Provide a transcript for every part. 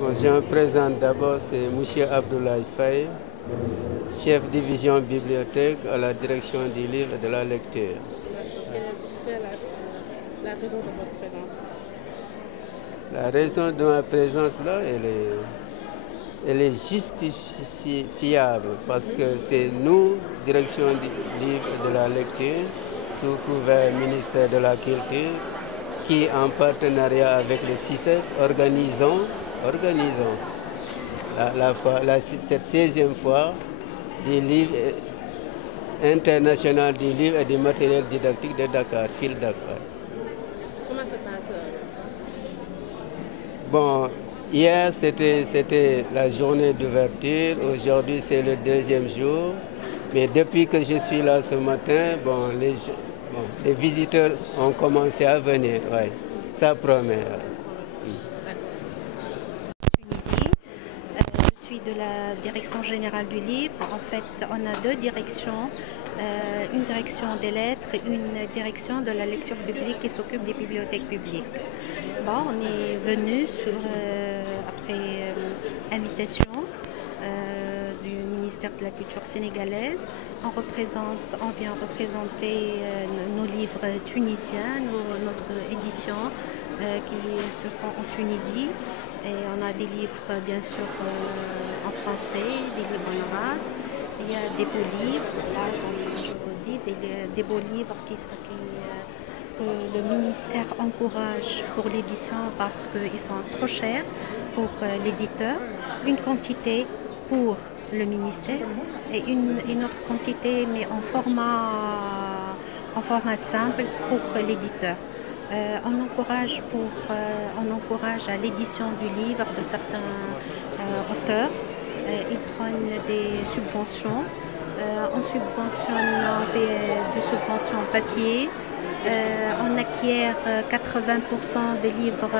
Bon, je me présente d'abord, c'est M. Abdoulaye Faye, chef division bibliothèque à la direction du livre et de la lecture. Quelle est la raison de votre présence? La raison de ma présence là, elle est justifiable parce que c'est nous, direction du livre et de la lecture, sous couvert ministère de la Culture, qui en partenariat avec le CICES organisons cette 16e fois du livre international du livre et du matériel didactique de Dakar, FIL Dakar. Comment se passe? Bon, hier c'était la journée d'ouverture, aujourd'hui c'est le deuxième jour, mais depuis que je suis là ce matin, les visiteurs ont commencé à venir, ouais. Ça promet. Tunisie. Je suis de la direction générale du livre. En fait, on a deux directions, une direction des lettres et une direction de la lecture publique qui s'occupe des bibliothèques publiques. Bon, on est venu après invitation du ministère de la Culture sénégalaise. On vient représenter nos livres tunisiens, notre édition qui se font en Tunisie. Et on a des livres bien sûr en français, des livres en arabe. Il y a des beaux livres, là comme je vous dis, des beaux livres que le ministère encourage pour l'édition parce qu'ils sont trop chers pour l'éditeur. Une quantité pour le ministère et une autre quantité mais en format simple pour l'éditeur. On encourage à l'édition du livre de certains auteurs. Ils prennent des subventions. On fait des subventions papier. On acquiert 80% des livres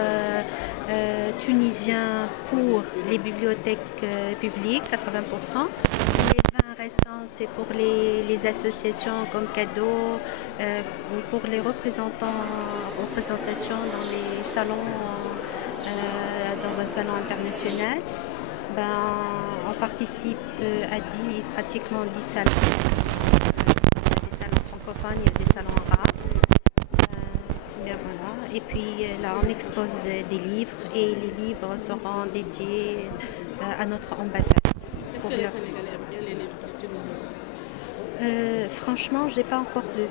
tunisiens pour les bibliothèques publiques, 80%. Les 20 restants, c'est pour les associations comme cadeau, pour les représentations dans les salons, dans un salon international. On participe à pratiquement 10 salons. Il y a des salons francophones, il y a des salons arabes. Voilà. Et puis là, on expose des livres et les livres seront dédiés à notre ambassade. Est-ce que les Sénégalais aiment bien les livres tunisiens? Franchement, je n'ai pas encore vu.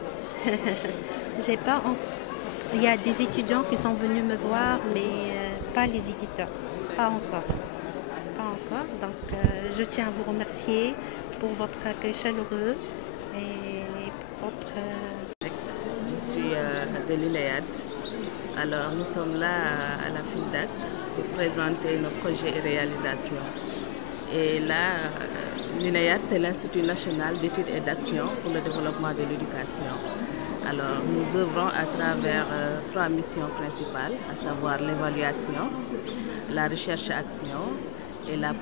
Il y a des étudiants qui sont venus me voir, mais pas les éditeurs. Pas encore. Donc, je tiens à vous remercier pour votre accueil chaleureux et pour votre... Je suis de l'INEAD. Alors, nous sommes là à la FILDAC pour présenter nos projets et réalisations. Et là, l'INEAD, c'est l'Institut national d'études et d'action pour le développement de l'éducation. Alors, nous œuvrons à travers 3 missions principales, à savoir l'évaluation, la recherche-action et la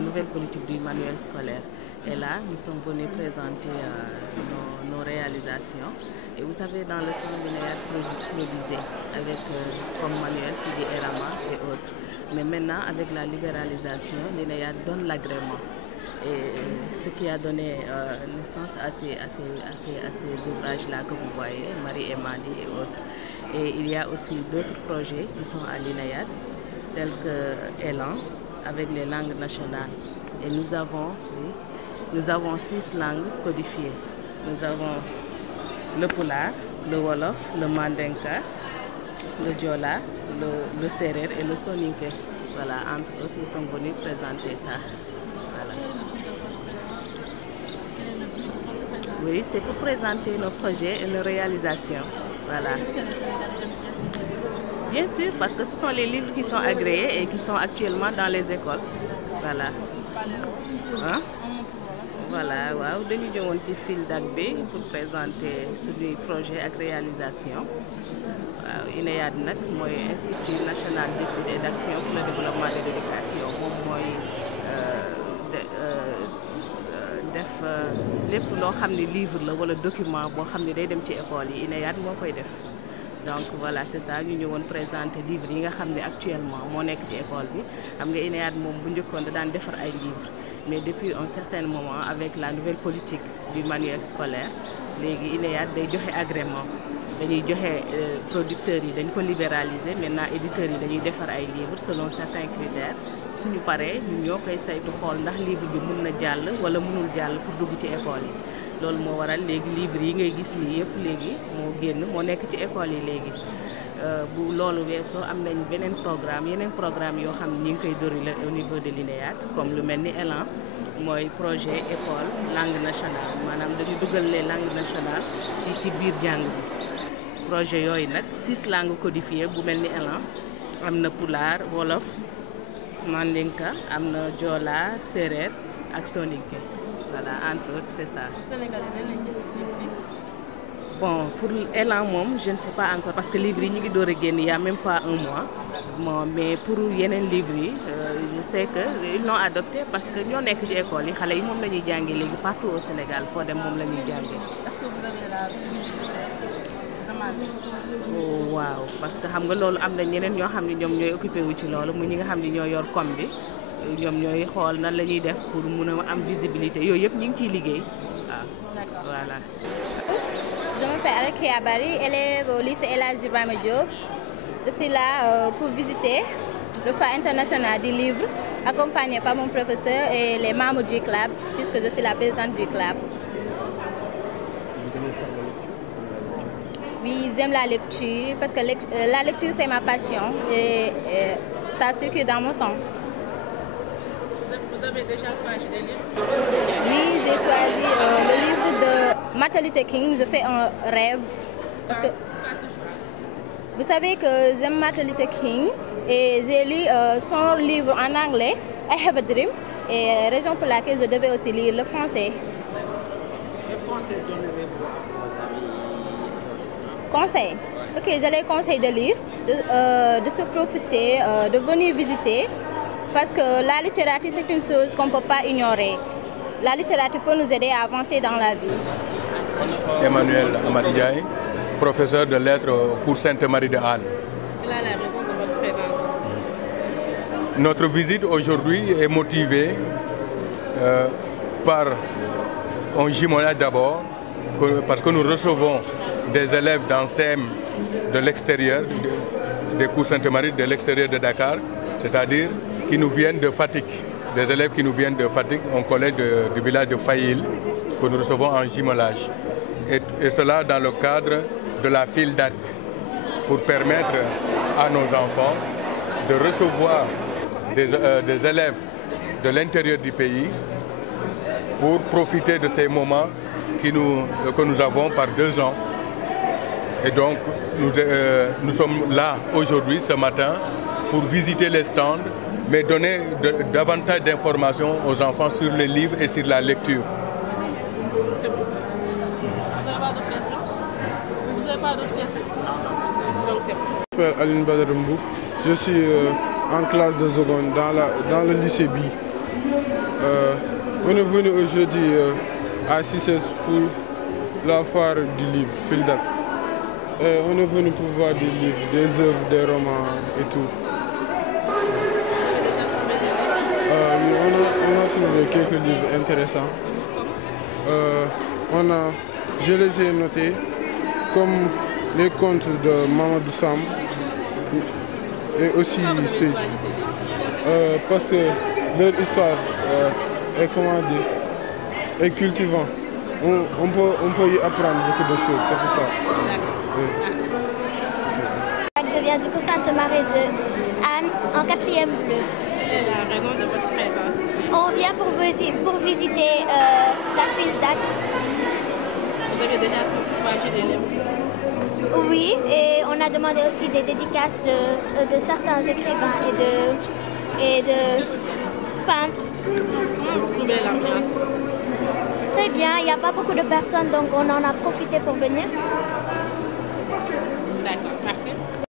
nouvelle politique du manuel scolaire. Et là, nous sommes venus présenter nos réalisations. Et vous savez, dans le temps, l'INEAD produisait avec comme manuel Sidi Erama et autres. Mais maintenant, avec la libéralisation, l'INEAD donne l'agrément. Et ce qui a donné naissance à ces ouvrages-là que vous voyez, Marie et Mali et autres. Et il y a aussi d'autres projets qui sont à l'INEAD, tels que Elan, avec les langues nationales. Et nous avons 6 langues codifiées. Nous avons le Pulaar, le Wolof, le Mandinka, le Diola, le Serer et le Soninké. Voilà, entre autres, nous sommes venus présenter ça. Voilà. Oui, c'est pour présenter nos projets et nos réalisations. Voilà. Bien sûr, parce que ce sont les livres qui sont agréés et qui sont actuellement dans les écoles. Voilà. Hein? Voilà, waaw dañu ñëwoon ci FILDAC bi pour présenter suñuy projet ak réalisation. Waaw INEAD nag mooy Institut national d'études et d'action pour le développement de l'éducation. Moom mooy def lépp loo xam ne livre la wala document boo xam ne day dem ci école yi INEAD moo koy def. donc voilà c'est ça ñu ñëwoon présenter livres yi nga xam ne actuellement moo nekk ci école bi xam nga INEAD moom bu njëkkoon da daan defar ay livres mais depuis un certain moment avec la nouvelle politique du manuel scolaire léegi INEAD day joxe agrément dañuy joxe producteurs yi dañ ko libéraliser maintenant éditeurs yi dañuy defar ay livres selon certains critères suñu paree ñun ñoo koy saytu xool ndax livre bi mun na jàll wala mënul jàll pour dugg ci école yi loolu moo waral léegi livres yi ngay gis nii yëpp léegi moo génn moo nekk ci école yi léegi bu loolu weesoo am nañ beneen programme yeneen programme yoo xam ne ñu ngi koy dérouler au niveau de l'INEAD comme lu mel ni Elan mooy projet école langue nationale maanaam dañu dugal les langues nationales ci biir jàng bi projet yooyu nag 6 langues codifiées bu mel ni Elan am na pulaar wolof mandinka am na joola séeréer ak soninké voilà entre autres c'est ça. Bon pour Elan moom je ne sais pas encore parce que livres yi ñu ngi door a génn il y a même pas un mois bon mais pour yeneen livres yi je sais que ils l'ont adopté parce que ñoo nekk ci école yi xale yi moom la ñuy jàngee léegi partout au Sénégal foo dem moom la ñuy jàngee. Est-ce que vous avez la demande? Waaw parce que xam nga loolu am na ñeneen ñoo xam ne ñoom ñooy occupé wu ci loolu mu ñi nga xam ne ñoo yor com bi ñoom ñooy xool nan la ñuy def pour mun a am visibilité yooyu yëpp ñu ngi ciy liggéey waaw. Voilà. Je m'appelle Arakia Bari, élève au lycée El Hadji Ibrahima Diop. Je suis là pour visiter le Foire international du livre, accompagnée par mon professeur et les membres du club, puisque je suis la présidente du club. Vous aimez faire la lecture? Oui, j'aime la lecture, parce que la lecture c'est ma passion et ça circule dans mon sang. Vous avez déjà choisi des livres? Oui, j'ai choisi le livre de Martin Luther King, Je fais un rêve. Parce que vous savez que j'aime Martin Luther King et j'ai lu son livre en anglais, I Have a Dream, et raison pour laquelle je devais aussi lire le français. Le français, donnez-vous à vos amis? Conseil. Ok, je les conseille de lire, de se profiter, de venir visiter. Parce que la littérature, c'est une chose qu'on ne peut pas ignorer. La littérature peut nous aider à avancer dans la vie. Emmanuel Amadiaï, professeur de lettres pour Sainte-Marie de Anne. Quelle est la raison de votre présence? Notre visite aujourd'hui est motivée par un jumelage d'abord, parce que nous recevons des élèves d'ANSEM de l'extérieur, des cours Sainte-Marie de l'extérieur de Dakar, c'est-à-dire qui nous viennent de Fatick, des élèves qui nous viennent de Fatick, un collège du village de Fayil, que nous recevons en jumelage. Et cela dans le cadre de la FILDAC, pour permettre à nos enfants de recevoir des élèves de l'intérieur du pays pour profiter de ces moments que nous avons par 2 ans. Et donc nous sommes là aujourd'hui, ce matin, pour visiter les stands, mais donner davantage d'informations aux enfants sur les livres et sur la lecture. C'est bon. Vous n'avez pas d'autres questions? Vous n'avez pas d'autres questions? Donc c'est bon. Je m'appelle Aline Badarambou. Je suis en classe de seconde dans le lycée B. On est venu aujourd'hui à Cissesse pour la foire du livre, FILDAC. On est venu pour voir des livres, des œuvres, des romans et tout. Oui, on a trouvé quelques livres intéressants. Je les ai notés comme les contes de Mamadou Sam et aussi Seydi. Parce que leur histoire est, comment dire, est cultivante. On peut y apprendre beaucoup de choses, c'est pour ça. Oui. Je viens du cours Sainte-Marie de Anne en 4e bleu. Quelle est la raison de votre présence ici? On vient pour visiter la FILDAC. Vous avez déjà choisi des livres? Oui, et on a demandé aussi des dédicaces de certains écrivains et de peintres. Comment vous trouvez l'ambiance? Très bien, il n'y a pas beaucoup de personnes, donc on en a profité pour venir. D'accord, merci.